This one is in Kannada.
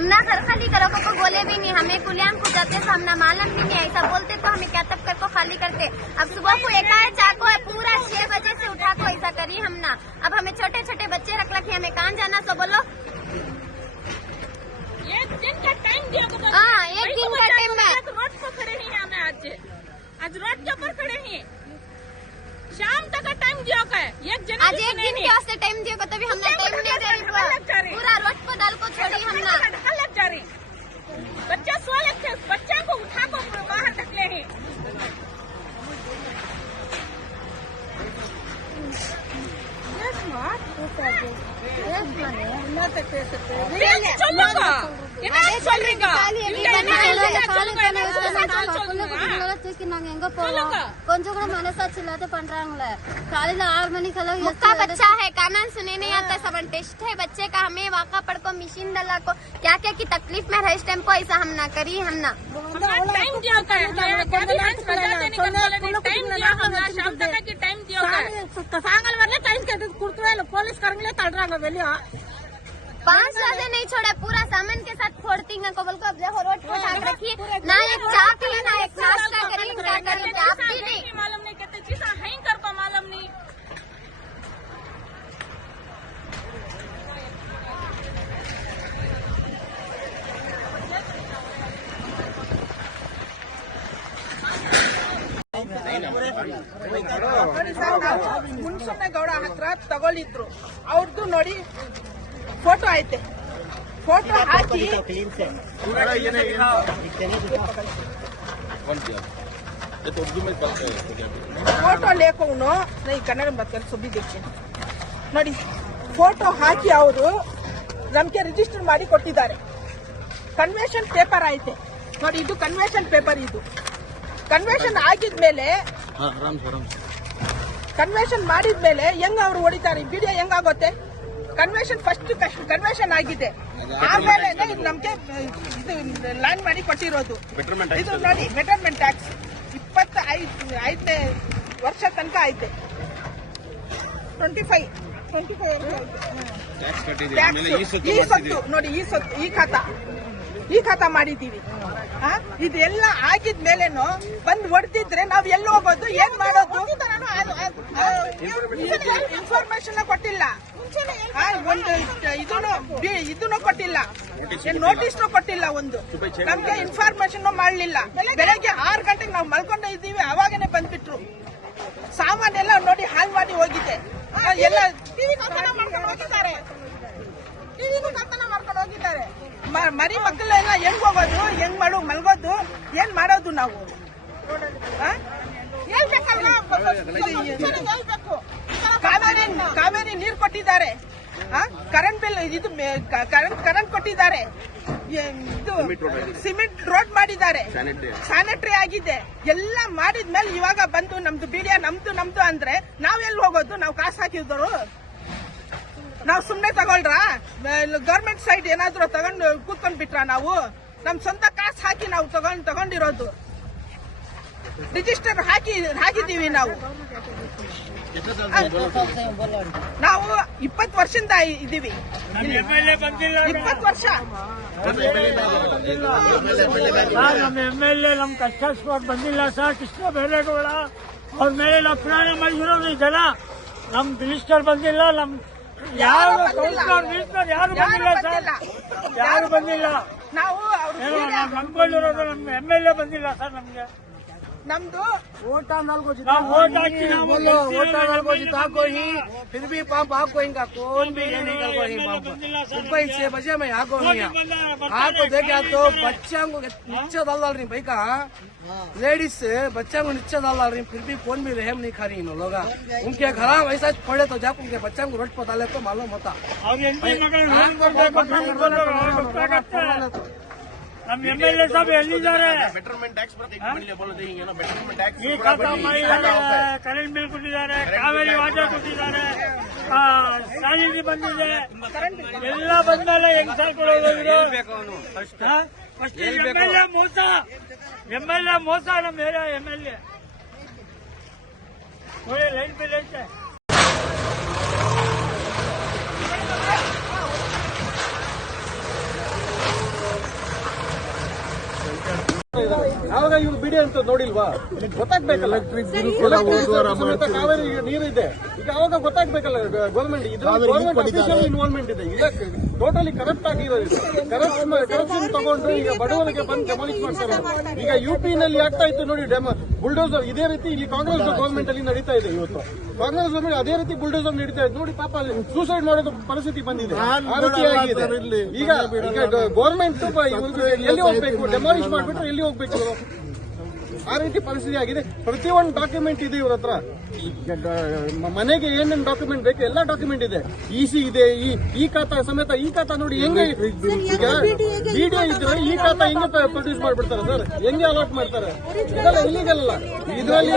हमने घर खाली करो को बोले भी नहीं, हमें कुलियान को जाते तो हमने मालूम भी नहीं, ऐसा बोलते तो हमें क्या तब को खाली करते। अब सुबह को एकाएक जाको पूरा 6 बजे से उठा को ऐसा करी हमने। अब हमें छोटे छोटे बच्चे रख रखे, हमें कहाँ जाना, तो बोलो एक दिन का टाइम दिया। हाँ, एक दिन का टाइम में रोड पर खड़े हैं हमें, आज रोड के ऊपर खड़े हैं। शाम तक का टाइम दिया है, आज एक दिन के वास्ते टाइम दिया, तभी हमने टाइम नहीं दे रही, पूरा रोड पर डाल को छोड़ी हमने। लग जा रही बच्चा सो लगते, बच्चा को उठा को बाहर ढकले हैं। கொஞ்சம் கூட மனசாட்சி இல்லாத பண்றாங்களே। காலையில 6 மணிக்கெல்லாம் उसका बच्चा है, कानून सुने नहीं आता, सब टेस्ट है बच्चे का। हमें वाका पढ़ को मशीन डला को क्या क्या की तकलीफ में रहे, इस टाइम को ऐसा हम ना करी, हम ना टाइम दिया शाम तक की टाइम दिया सांगल वाले टाइम के कुर्तुए पुलिस करेंगे तड़रांगे वेलियो 5 बजे नहीं छोड़े, पूरा सामान के साथ फोड़ती है को बोल को रोड पर ढाक रखी, ना एक चाय पी ना एक नाश्ता करी, क्या करी आप भी नहीं मालूम नहीं कितने चीज़ है कर को मालूम नहीं। ಮುನ್ಸೂನಗೌಡ ಹತ್ರ ತಗೊಳ್ಳಿದ್ರು, ಅವ್ರದ್ದು ನೋಡಿ ಫೋಟೋ ಐತೆ, फोटो हाकि फोटो लेको नहीं कन्नड़ बात सुबी देखिए ನೋಡಿ ಫೋಟೋ ಹಾಕಿ ಅವರು ನಮಗೆ ರಿಜಿಸ್ಟರ್ ಮಾಡಿ ಕೊಟ್ಟಿದ್ದಾರೆ। ಕನ್ವೆನ್ಷನ್ ಪೇಪರ್ ಐತೆ ನೋಡಿ, ಇದು ಕನ್ವೆನ್ಷನ್ ಪೇಪರ್, ಇದು ಕನ್ವೆನ್ಷನ್ ಆಗಿದ್ಮೇಲೆ ಕನ್ವೆನ್ಷನ್ ಮಾಡಿದ್ಮೇಲೆ ಹೆಂಗ್ ಅವರು ಹೊಡಿತಾರೆ, ವಿಡಿಯೋ ಹೆಂಗಾಗುತ್ತೆ? ಕನ್ವೆನ್ಷನ್ ಫಸ್ಟ್ ಕನ್ವೆನ್ಷನ್ ಆಗಿದೆ, ಆಮೇಲೆ ನಮ್ಗೆ ಇದು ಲ್ಯಾಂಡ್ ಮಾಡಿ ಕೊಟ್ಟಿರೋದು। ಇದು ನೋಡಿ ಬೆಟರ್ಮೆಂಟ್ ಟ್ಯಾಕ್ಸ್ 25ನೇ ವರ್ಷ ತನಕ ಐತೆ, 25 ನೋಡಿ ಈ ಖಾತಾ ಮಾಡಿದೀವಿ। ಇದೆಲ್ಲ ಆಗಿದ್ಮೇಲೆನು ಬಂದು ಹೊಡೆದಿದ್ರೆ ನಾವ್ ಎಲ್ಲಿ ಹೋಗೋದು, ಏನ್ ಮಾಡೋದು? ಇನ್ಫಾರ್ಮೇಶನ್ ಕೊಟ್ಟಿಲ್ಲ, ಒಂದು ಇದನ್ನು ಕೊಟ್ಟಿಲ್ಲ, ನೋಟಿಸ್ನು ಕೊಟ್ಟಿಲ್ಲ, ಒಂದು ನಮ್ಗೆ ಇನ್ಫಾರ್ಮೇಶನ್ ಮಾಡಲಿಲ್ಲ। ಬೆಳಗ್ಗೆ 6 ಗಂಟೆಗೆ ನಾವು ಮಲ್ಕೊಂಡ ಇದ್ದೀವಿ, ಅವಾಗನೇ ಬಂದ್ಬಿಟ್ರು, ಸಾಮಾನೆಲ್ಲ ನೋಡಿ ಹಾಳು ಮಾಡಿ ಹೋಗಿದೆ, ಎಲ್ಲ ಟಿವಿ ಕಳ್ತನ ಮಾಡ್ಕೊಂಡು ಹೋಗಿದ್ದಾರೆ, ಮರಿ ಮಕ್ಕಳೆಲ್ಲ ಹೆಂಗ್ ಹೋಗೋದು, ಹೆಂಗ್ ಮಲ್ಗೋದು, ಏನ್ ಮಾಡೋದು ನಾವು? ಕಾವೇರಿ ನೀರು ಕೊಟ್ಟಿದ್ದಾರೆ, ಕರೆಂಟ್ ಬಿಲ್ ಇದು ಕರೆಂಟ್ ಕೊಟ್ಟಿದ್ದಾರೆ, ಇದು ಸಿಮೆಂಟ್ ರೋಡ್ ಮಾಡಿದ್ದಾರೆ, ಸ್ಯಾನಿಟರಿ ಆಗಿದೆ, ಎಲ್ಲ ಮಾಡಿದ್ಮೇಲೆ ಇವಾಗ ಬಂದು ನಮ್ದು ಬಿಡಿಯ ನಮ್ದು ಅಂದ್ರೆ ನಾವೆಲ್ಲಿ ಹೋಗೋದು? ನಾವು ಕಾಸು ಹಾಕಿದ್ರು ನಾವು ಸುಮ್ನೆ ತಗೊಳ್ರ? ಗವರ್ಮೆಂಟ್ ಸೈಡ್ ಏನಾದ್ರು ತಗೊಂಡು ಕೂತ್ಕೊಂಡ್ ಬಿಟ್ರ? ನಾವು ನಮ್ ಸ್ವಂತ ಕಾಸು ಹಾಕಿ ನಾವು ತಗೊಂಡಿರೋದು, ರಿಜಿಸ್ಟರ್ ಹಾಕಿದೀವಿ ನಾವು 20 ವರ್ಷದಿಂದ ಇದ್ದೀವಿ, 20 ವರ್ಷ ನಮ್ಮ MLA ನಮ್ ಕಷ್ಟ ಬಂದಿಲ್ಲ ಸರ್, ಕೃಷ್ಣ ಬೈರೇಗೌಡ ಅವ್ರ ಮೇಲೆ ನಾವು ಪುರಾಣ ಮಾಡಿರೋದು ಜನ, ನಮ್ ಮಿನಿಸ್ಟರ್ ಬಂದಿಲ್ಲ, ನಮ್ ಯಾರು ಮಿನಿಸ್ಟರ್ ಯಾರು ಬಂದಿಲ್ಲ ಸರ್, ಯಾರು ಬಂದಿಲ್ಲ, ನಾವು ನಂಬ್ಕೊಂಡಿರೋದು ನಮ್ಮ MLA ಬಂದಿಲ್ಲ ಸರ್, ನಮ್ಗೆ नमदो वोटा नल को जिता बोलो वोटा नल को जिता को ही फिर भी पंप आपको इनका कौन भी ये नहीं कर को ही पंप सुबह 6 बजे मैं यहाँ को नहीं आपको देखा तो बच्चा को नीचे डाल रही भाई कहा लेडीज से बच्चा को नीचे डाल रही, फिर भी कौन भी रहम नहीं खा रही इन लोग, उनके घर वैसा पड़े तो जब उनके बच्चा को रोड पता ले तो मालूम होता। हम MLA साहब ಎಲ್ಲಿ ಇದ್ದಾರೆ? ಬೆಟರ್ಮೆಂಟ್ ಟ್ಯಾಕ್ಸ್ ಬೆಟರ್ಮೆಂಟ್ ಟ್ಯಾಕ್ಸ್ ಈ ಖಾತಾ ಮಾಡಿದ್ದಾರೆ, ಕರೆಂಟ್ ಬಿಲ್ ಕೊಟ್ಟಿದ್ದಾರೆ, ಕಾವೇರಿ ವಾಟರ್ ಕೊಟ್ಟಿದ್ದಾರೆ, ಸ್ಯಾನಿಟರಿ ಬಂದಿದೆ, ಎಲ್ಲ ಬಂದ್ಮೇಲೆ ಹೆಂಗ್ ಸರ್ ಕೊಡೋದು? ಫಸ್ಟ್ MLA ಮೋಸ, MLA ಮೋಸ, ನಮ್ಮ ಏರಿಯಾ MLA ನೋಡಿ ಲೈನ್ ಬಿಲ್ ಐತೆ। ಅಂತ ನೋಡಿಲ್ವಾ? ಗೊತ್ತಾಗ್ಬೇಕಲ್ಲ. ಸಮೇತ ಕಾವೇರಿ ನೀರಿದೆ, ಈಗ ಅವಾಗ ಗೊತ್ತಾಗ್ಬೇಕಲ್ಲ ಗೌರ್ಮೆಂಟ್. ಗೌರ್ಮೆಂಟ್ ಇನ್ವಾಲ್ವ್ಮೆಂಟ್ ಇದೆ, ಈಗ ಟೋಟಲಿ ಕರಪ್ಟ್ ಆಗಿರೋದು. ಕರಪ್ಷನ್ ತಗೊಂಡು ಈಗ ಬಡವರಿಗೆ ಬಂದು ಡೆಮಾಲಿಷ್ ಮಾಡ್ತಾರೆ. ಈಗ UP ನಲ್ಲಿ ಆಗ್ತಾ ಇತ್ತು ನೋಡಿ ಬುಲ್ಡೋಸರ್. ಇದೇ ರೀತಿ ಇಲ್ಲಿ ಕಾಂಗ್ರೆಸ್ ಗೌರ್ಮೆಂಟ್ ಅಲ್ಲಿ ನಡೀತಾ ಇದೆ. ಇವತ್ತು ಕಾಂಗ್ರೆಸ್ ಗೌರ್ಮೆಂಟ್ ಅದೇ ರೀತಿ ಬುಲ್ಡೋಸರ್ ನಡೀತಾ ಇದೆ ನೋಡಿ. ಪಾಪ ಸೂಸೈಡ್ ಮಾಡೋದು ಪರಿಸ್ಥಿತಿ ಬಂದಿದೆ. ಆ ರೀತಿ ಆಗಿದೆ. ಈಗ ಗೌರ್ಮೆಂಟ್ ಎಲ್ಲಿ ಹೋಗ್ಬೇಕು? ಡೆಮಾಲಿಷ್ ಮಾಡ್ಬಿಟ್ರೆ ಎಲ್ಲಿ ಹೋಗ್ಬೇಕು ಇವರು? ಆ ರೀತಿ ಪರಿಸ್ಥಿತಿ ಆಗಿದೆ. ಪ್ರತಿಯೊಂದು ಡಾಕ್ಯುಮೆಂಟ್ ಇದೆ ಇವ್ರ ಹತ್ರ. ಮನೆಗೆ ಏನೇನು ಡಾಕ್ಯುಮೆಂಟ್ ಬೇಕು ಎಲ್ಲ ಡಾಕ್ಯುಮೆಂಟ್ ಇದೆ. EC ಇದೆ, ಈ ಖಾತಾ ಸಮೇತ. ಈ ಖಾತಾ ನೋಡಿ ಹೆಂಗೆ, ಈಗ BDO ಇದ್ರೆ ಈ ಖಾತಾ ಹೆಂಗೆ ಪ್ರೊಡ್ಯೂಸ್ ಮಾಡ್ಬಿಡ್ತಾರೆ ಸರ್? ಹೆಂಗೆ ಅಲಾಟ್ ಮಾಡ್ತಾರೆ? ಇದೆಲ್ಲ ಇಲ್ಲಿಗಲ್ಲ. ಇದರಲ್ಲಿ